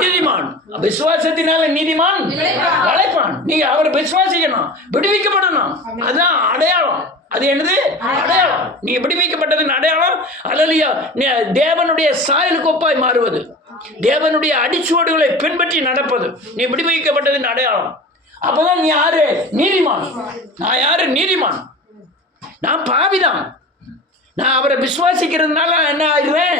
நீதிமான். விசுவாசத்தினால நீதிமான் விளைப்பான். நீங்க அவரை விசுவாசிக்கணும், விடுவிக்கப்படணும். அதுதான் அடையாளம். அது என்னது? அடையாளம். நீ விடுவிக்கப்பட்டதின் அடையாளம் அல்லேலூயா தேவனுடைய சாயலுக்கு ஒப்பாய் மாறுவது, தேவனுடைய அடிச்சுவடுகளை பின்பற்றி நடப்பது நீ விடுவிக்கப்பட்டதின் அடையாளம். அப்பதான் நீ யாரு? நீதிமான். நான் யாரு? நீதிமான். நான் பாவிதான். நான் அவரை விசுவாசிக்கிறதுனால என்ன ஆயிடுவேன்?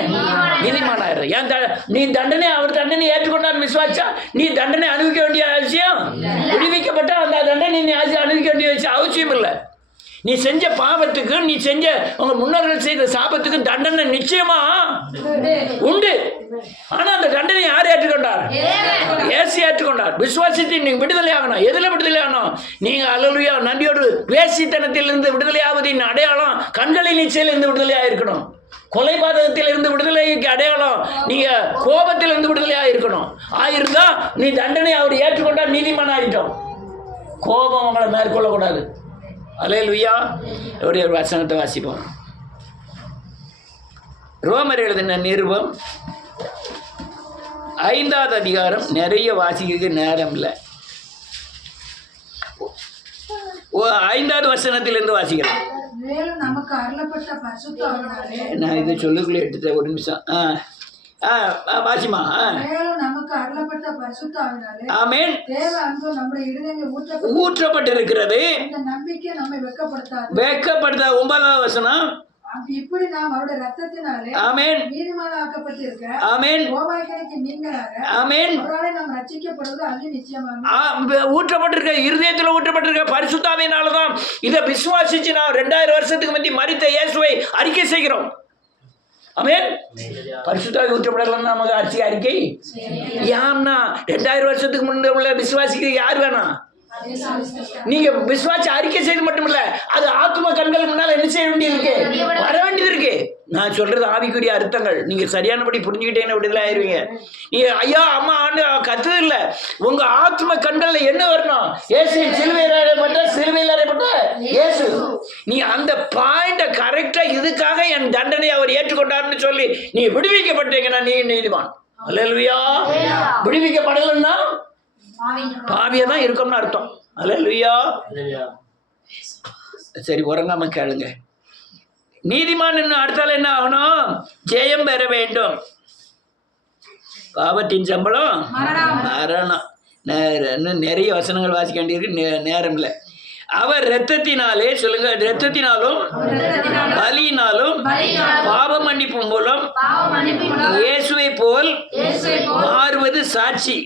நீதிமான் ஆயிடுறேன். ஏன் நீ தண்டனை அவர் தண்டனை ஏற்றுக்கொண்டார் விசுவாசா நீ தண்டனை அனுபவிக்க வேண்டிய அவசியம்? விடுவிக்கப்பட்ட அந்த தண்டனை நீ அனுபவிக்க வேண்டிய அவசியம் இல்லை. நீ செஞ்ச பாவத்துக்கு, நீ செஞ்ச உங்க முன்னோர்கள் செய்த சாபத்துக்கு தண்டனை நிச்சயமா உண்டு. ஆனா அந்த தண்டனை யார் ஏற்றுக்கொண்டார்? இயேசு ஏற்றுக்கொண்டார். விசுவாசத்தை நீங்க விடுதலை ஆகணும். எதுல விடுதலை ஆகணும்? நீங்க அல்லேலூயா நன்றியோடு வேசித்தனத்திலிருந்து விடுதலை ஆவதின் அடையாளம் கண்களின் இச்சையிலிருந்து விடுதலை ஆயிருக்கணும். கொலைபாதகத்திலிருந்து விடுதலைக்கு அடையாளம் நீங்க கோபத்திலிருந்து விடுதலை ஆயிருக்கணும். ஆயிருந்தா நீ தண்டனை அவர் ஏற்றுக்கொண்டார், நீதிமான் ஆயிட்டோம். கோபம் அவங்களை மேற்கொள்ளக்கூடாது. அல்லேலூயா. ஒரு வசனத்தை வாசிப்போம். ரோமர் எழுதின நிருபம் 5வது அதிகாரம். நிறைய வாசிக்க நேரம் இல்லை. 5வது வசனத்திலிருந்து வாசிக்கிறேன். நான் இதை சொல்லுக்குள்ளே எடுத்துட்டேன். ஒரு நிமிஷம். வாசிமா. ஆமென். ஊற்றப்பட்டிருக்கிறது. வெட்கப்படுத்த 9வது வசனம். இப்படி நாம் அவருடைய இரத்தத்தினாலே ஆமென் நீதிமானாக்கப்பட்டிருக்க ஆமென் கோபாய்கனுக்கு நீங்களாக ஆமென் அவராலே நாம் ரட்சிக்கப்படுவது அது நிச்சயமாக. ஊற்றப்பட்டிருக்க இருதயத்தில் ஊற்றப்பட்டிருக்க பரிசுத்தாவினால தான் இதை விசுவாசிச்சு நான் 2000 வருஷத்துக்கு முந்தி மரித்த இயேசுவை அறிக்கை செய்கிறோம். ஆமென். பரிசுத்தாவி ஊற்றப்படலாம் நமக்கு அறிக்கை. ஏன்னா 2000 வருஷத்துக்கு முன்னே உள்ள விசுவாசிக்கு யார் வேணாம்? நீங்க விசுவாச அறிக்கை செய்து மட்டுமில்ல, அது ஆத்ம கண்கள் முன்னால் என்ன செய்ய வேண்டியிருக்கு? வர வேண்டியது இருக்கு. நான் சொல்றது ஆவிக்குரிய அர்த்தங்கள். நீங்க சரியானபடி புரிஞ்சுக்கிட்டேன்னு விடுதலை ஆயிருவீங்க. நீங்க ஐயா அம்மா ஆண்டு கத்துது இல்ல, உங்க ஆத்ம கண்கள்ல என்ன வரணும்? இயேசு சிலுவையில் அறையப்பட்ட இயேசு. நீ அந்த பாயிண்ட கரெக்டா இதுக்காக என் தண்டனை அவர் ஏற்றுக்கொண்டார்னு சொல்லி நீ விடுவிக்கப்பட்டீங்கன்னா நீ நீதிமான். அல்லேலூயா. விடுவிக்கப்படலன்னா பாவியா தான் இருக்கும்னு அர்த்தம். அல்லேலூயா. சரி, உறங்காம கேளுங்க. நீதிமான் அடுத்தால என்ன ஆகணும்? ஜெயம் பெற வேண்டும். பாவத்தின் சம்பளம் மரணம். நிறைய வசனங்கள் வாசிக்க வேண்டியிருக்கு, நேரம் இல்லை. அவர் இரத்தத்தினாலே சொல்லுங்க, இரத்தத்தினாலும் பலியினாலும் பாவ மன்னிப்பு மூலம் இயேசுவை போல் மாறுவது சாட்சி.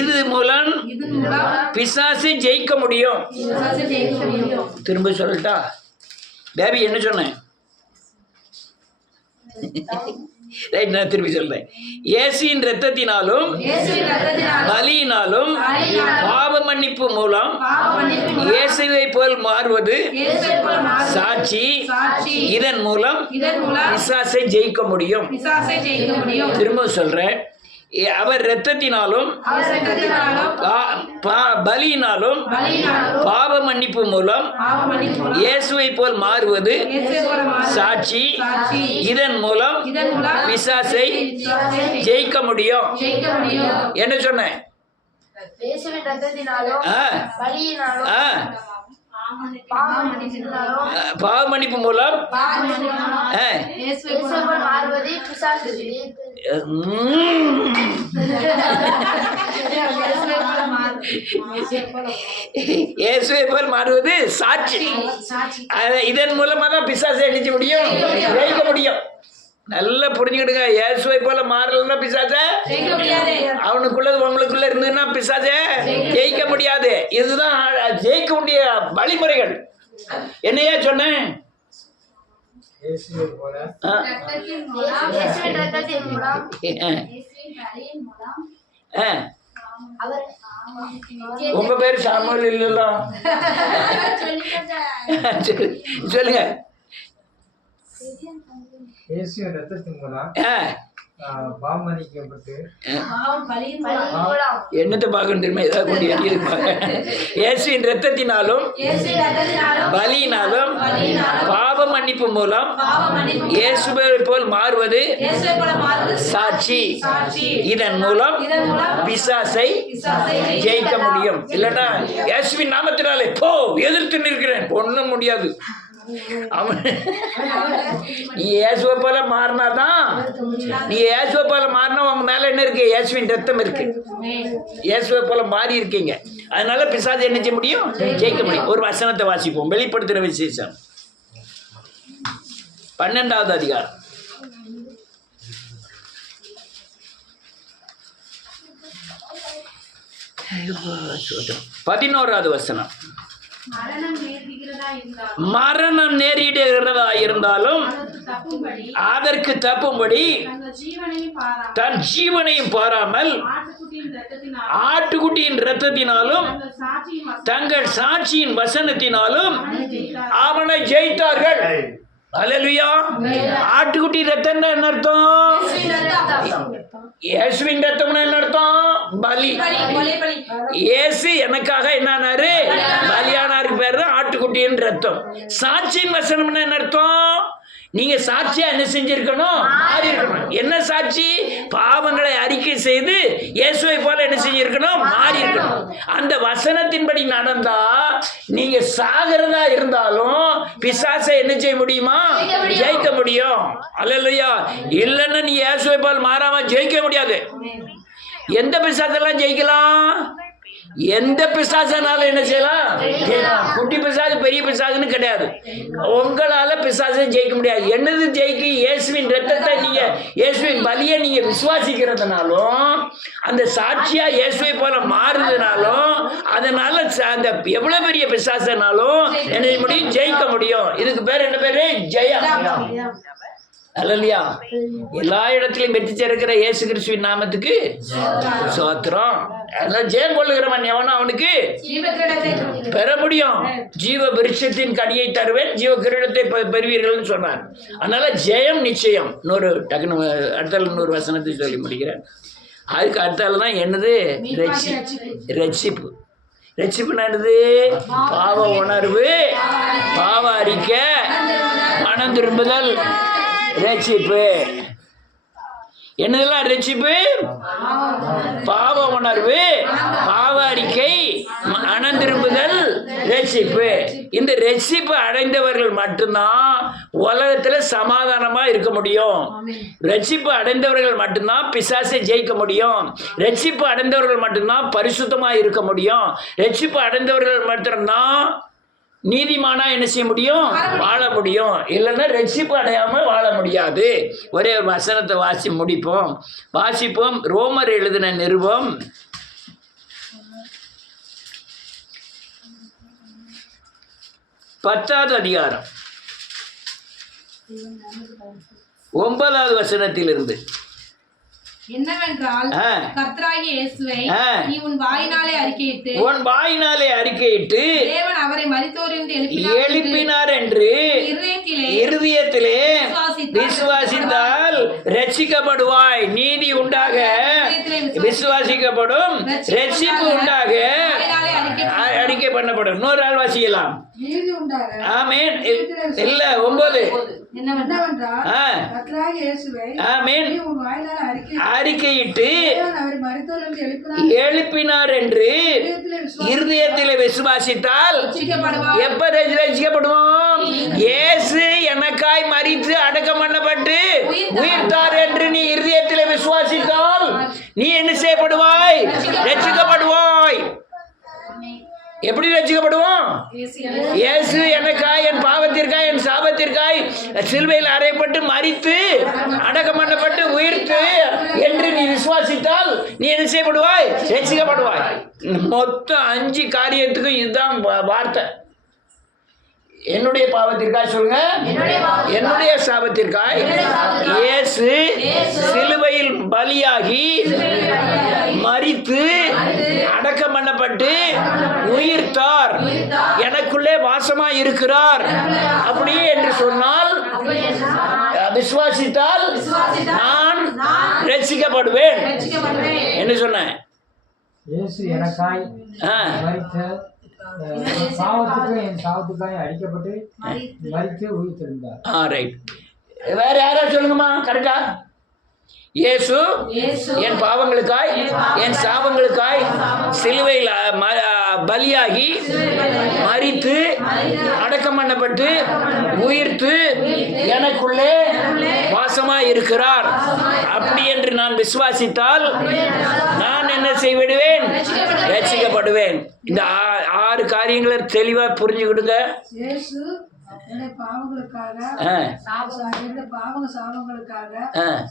இது மூலம் பிசாசை ஜெயிக்க முடியும். திரும்ப சொல்லட்டா? பேபி என்ன சொன்னேன்? ரைட், நான் திருப்பி சொல்றேன். இயேசுவின் இரத்தத்தினாலும் பலியினாலும் பாவ மன்னிப்பு மூலம் இயேசுவை போல் மாறுவது சாட்சி. இதன் மூலம் பிசாசை ஜெயிக்க முடியும். திரும்ப சொல்றேன், அவர் இரத்தத்தினாலும் பலியினாலும் பாவ மன்னிப்பு மூலம் இயேசுவை போல் மாறுவது சாட்சி. இதன் மூலம் பிசாசை ஜெயிக்க முடியும். என்ன சொன்னேன்? பாவ மன்னிப்பு மூலம் இயேசுவை போல் மாறுவது சாட்சி. இதன் மூலமா தான் பிசாசை அழிக்க முடியும், ஜெயிக்க முடியும். நல்லா புரிஞ்சுக்கிடுங்க. இயேசுவை போல மாறலன்னா பிசாசை அவனுக்குள்ளது உங்களுக்குள்ள இருந்ததுன்னா பிசாசை ஜெயிக்க முடியாது. இதுதான் ஜெயிக்க வேண்டிய வழிமுறைகள். என்னையா சொன்னேன்? உங்க பேரு சாமுவேல் இல்ல? சொல்லுங்க. இயேசுவின் இரத்தத்தின் மூலம் பாவமன்னிக்கப்பட்டு என்னத்தை பார்க்கணும் தெரியுமா? ஏதாவது கொண்டு எறியிருப்பாங்க. இயேசுவின் இரத்தத்தினாலும் பலியினாலும் பாவ மன்னிப்பு மூலம் இயேசுவை போல் மாறுவது சாட்சி. இதன் மூலம் பிசாசை ஜெயிக்க முடியும். இல்லைன்னா இயேசுவின் நாமத்தினாலே போ எதிர்த்து நிற்கிறேன், ஒண்ணும் முடியாது. அவன் நீ இயேசுவை போல மாறினாதான், நீ இயேசுவை போல மாறினா உங்க மேல என்ன இருக்கு? இயேசுவின் ரத்தம் இருக்கு. இயேசுவை போல மாறி இருக்கீங்க. அதனால பிசாசு என்ன செய்ய முடியும்? ஜெயிக்க முடியும். ஒரு வசனத்தை வாசிப்போம். வெளிப்படுத்துற விசேஷம் 12வது அதிகாரம் 11வது வசனம். மரணம் நேரிடுகிறதா இருந்தாலும் அதற்கு தப்பும்படி தன் ஜீவனையும் பாராமல் ஆட்டுக்குட்டியின் இரத்தத்தினாலும் தங்கள் சாட்சியின் வசனத்தினாலும் அவனை ஜெயித்தார்கள். அல்லேலூயா. ஆட்டுக்குட்டி ரத்தம் என்ன அர்த்தம்? இயேசுவின் ரத்தம் என்ன அர்த்தம்? பலி. இயேசு எனக்காக என்னானாரு? பலியானாருக்கு பேரு ஆட்டுக்குட்டியின் ரத்தம். சாட்சியின் வசனம் என்ன அர்த்தம்? நீங்க சாட்சியா என்ன செஞ்சிருக்கணும்? மாறி இருக்கணும். என்ன சாட்சி? பாவங்களை அறிக்கை செய்து இயேசுவை போல என்ன செஞ்சிருக்கணும்? மாறி இருக்கணும். அந்த வசனத்தின்படி நடந்தா நீங்க சாகிறதா இருந்தாலும் பிசாசை என்ன செய்ய முடியுமா? ஜெயிக்க முடியும். அல்லேலூயா. இல்லைன்னா நீ இயேசுவை போல் மாறாம ஜெயிக்க முடியாது. எந்த பிசாசெல்லாம் ஜெயிக்கலாம்? எந்த பிசாசனால என்ன செய்யலாம்? குட்டி பிசாசு பெரிய பிசாசுன்னு கிடையாது. உங்களால பிசாசை ஜெயிக்க முடியாது. என்னது ஜெயிக்கு? இயேசுவின் ரத்தத்தை நீங்க, இயேசுவின் பலியை நீங்க விசுவாசிக்கிறதுனாலும், அந்த சாட்சியா இயேசுவை போல மாறுறதுனாலும், அதனால அந்த எவ்வளவு பெரிய பிசாசனாலும் என்ன செய்ய முடியும்? ஜெயிக்க முடியும். இதுக்கு பேர் என்ன பேரு? ஜெயம். அல்லேலூயா. எல்லா இடத்திலையும் வெற்றி சேர்க்கிற இயேசு கிறிஸ்துவின் நாமத்துக்கு ஸ்தோத்திரம். அதனால ஜெயம் கொள்ளுகிறவன் எவனோ அவனுக்கு பெற முடியும். ஜீவ விருட்சத்தின் கனியை தருவேன், ஜீவ கிரீடத்தை பெறுவீர்கள் சொன்னார். அதனால ஜெயம் நிச்சயம். டக்குனு அடுத்தால 100 வசனத்தை சொல்லி முடிக்கிறேன். அதுக்கு அடுத்தால தான் என்னது? ரட்சிப்பு. ரட்சிப்புனா என்னது? பாவ உணர்வு, பாவ அறிக்கை, மனம் திரும்புதல், ரட்சிப்பு. என்னதெல்லாம் ரட்சிப்பு? பாவ உணர்வு, பாவ அறிக்கை, மனம் திரும்புதல், ரட்சிப்பு. இந்த ரட்சிப்பு அடைந்தவர்கள் மட்டும்தான் உலகத்துல சமாதானமா இருக்க முடியும். ரட்சிப்பு அடைந்தவர்கள் மட்டும்தான் பிசாசை ஜெயிக்க முடியும். ரட்சிப்பு அடைந்தவர்கள் மட்டும்தான் பரிசுத்தமா இருக்க முடியும். ரட்சிப்பு அடைந்தவர்கள் மட்டும்தான் நீதிமானா என்ன செய்ய முடியும்? வாழ முடியும். இல்லைன்னா ரட்சிப்பு அடையாம வாழ முடியாது. ஒரே ஒரு வசனத்தை வாசிப்போம். ரோமர் எழுதின நிருபம் 10வது அதிகாரம் 9வது வசனத்திலிருந்து. என்னவென்றால் கர்த்தராகிய இயேசுவை நீ உன் வாயினாலே அறிக்கையிட்டு தேவன் அவரை மரித்தோரிலிருந்து எழுப்பினார் என்று இருதயத்திலே விசுவாசித்தால் ரட்சிக்கப்படுவாய். நீதி உண்டாக விசுவாசிக்கப்படும், ரட்சிப்பு உண்டாக அறிக்கை பண்ணப்படும். இன்னொரு ஆள் வாசிக்கலாம். ஆமென். இல்ல 9 அறிக்கையிட்டு எழுப்பினார் என்று இருதயத்தில் விசுவாசித்தால் எப்ப ரட்சிக்கப்படுவோம்? இயேசு எனக்காய் மரித்து அடக்கம் பண்ணப்பட்டு உயிர்த்தார் என்று நீ இருதயத்தில் விசுவாசித்தால் நீ என்ன செய்யப்படுவாய்? ரட்சிக்கப்படுவாய். எப்படி ரட்சிக்கப்படுவோம்? இயேசு எனக்காய், என் பாவத்திற்காய், என் சாபத்திற்காய் சிலுவையில் அறையப்பட்டு மரித்து அடக்கம் பண்ணப்பட்டு உயிர்த்து என்று நீ விசுவாசித்தால் நீ என்ன செய்யப்படுவாய்? ரட்சிக்கப்படுவாய். மொத்தம் 5 காரியத்துக்கும் இதுதான் வார்த்தை. என்னுடைய பாவத்திற்காய் சொல்லுங்க, என்னுடைய சாபத்திற்காய் இயேசு சிலுவையில் பலியாகி மரித்து அடக்கம் பண்ணப்பட்டு உயிர்த்தார், எனக்குள்ளே வாசமா இருக்கிறார் அப்படி என்று சொன்னால் விசுவாசித்தால் நான் ரட்சிக்கப்படுவேன் என்று சொன்னேன். இயேசு எனக்காய் பாவத்துக்கு என் சாவத்துக்காய் அடிக்கப்பட்டு மரித்து உயிர்த்தெழுந்தார். ரைட். வேற யாராவது சொல்லுங்கம்மா கரெக்டா? இயேசு என் பாவங்களுக்காய், என் சாபங்களுக்காய் சிலுவையில் பலியாகி மரித்து அடக்கம் பண்ணப்பட்டு உயிர்த்து எனக்குள்ளே வாசமா இருக்கிறார் அப்படி என்று நான் விசுவாசித்தால் நான் என்ன செய்விடுவேன்? ரட்சிக்கப்படுவேன். இந்த 6 காரியங்களை தெளிவா புரிஞ்சுக்கிடுங்க.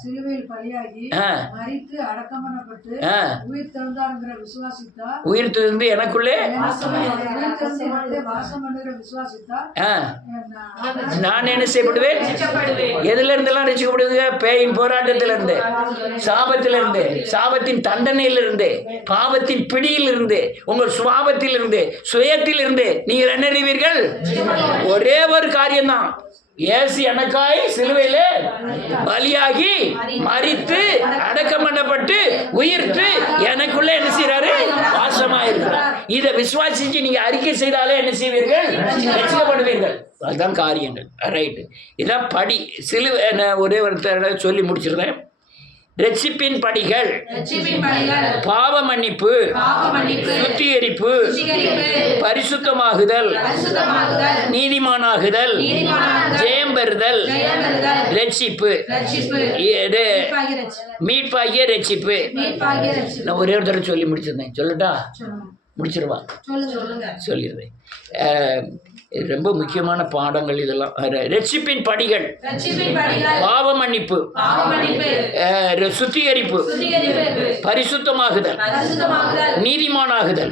சிலுவையில் பலியாகி மரித்து அடக்கம் பண்ணப்பட்டு உயிர்த்தெழுந்து எனக்குள்ளே நான் என்ன செய்யப்படுவேன்? எதுல இருந்தெல்லாம் ரட்சிக்கப்படுவீங்க? பேயின் போராட்டத்திலிருந்து, சாபத்திலிருந்து, சாபத்தின் தண்டனையிலிருந்து, பாவத்தின் பிடியிலிருந்து, உங்கள் சுபாவத்திலிருந்து, சுயத்திலிருந்து நீங்கள் என்ன அறிவீர்கள்? ஒரே ஒரு காரியம்தான். இயேசு எனக்காய் சிலுவையிலே பலியாகி மரித்து அடக்கம் பண்ணப்பட்டு உயிர்த்து எனக்குள்ள என்ன செய்யறாரு? வாசமா இருக்கிறார். இதை விசுவாசிச்சு நீங்க அறிக்கை செய்தாலே என்ன செய்வீர்கள்? ரட்சிக்கப்படுவீர்கள். அதுதான் காரியங்கள். ரைட்டு. இதான் படி. சிலுவை ஒரே ஒருத்தர் சொல்லி முடிச்சிருந்தேன். ரட்சிப்பின் படிகள்: பாவ மன்னிப்பு, சுத்திகரிப்பு, பரிசுத்தமாகுதல், நீதிமானாகுதல், ஜெயம் பெறுதல், ரட்சிப்பு, மீட்பாகிய ரட்சிப்பு. நான் ஒரே ஒரு தடவை சொல்லி முடிச்சிருந்தேன். சொல்லட்டா? முடிச்சிருவா? சொல்லிடுறேன். ரொம்ப முக்கியமான பாடங்கள் இதெல்லாம். ரட்சிப்பின் படிகள்: பாவ மன்னிப்பு, சுத்திகரிப்பு, பரிசுத்தமாகுதல், நீதிமானாகுதல்,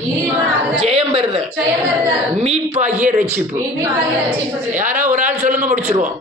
ஜெயம் பெறுதல், மீட்பாகிய ரட்சிப்பு. யாரோ ஒரு ஆள் சொல்லுங்க, முடிச்சிருவோம்.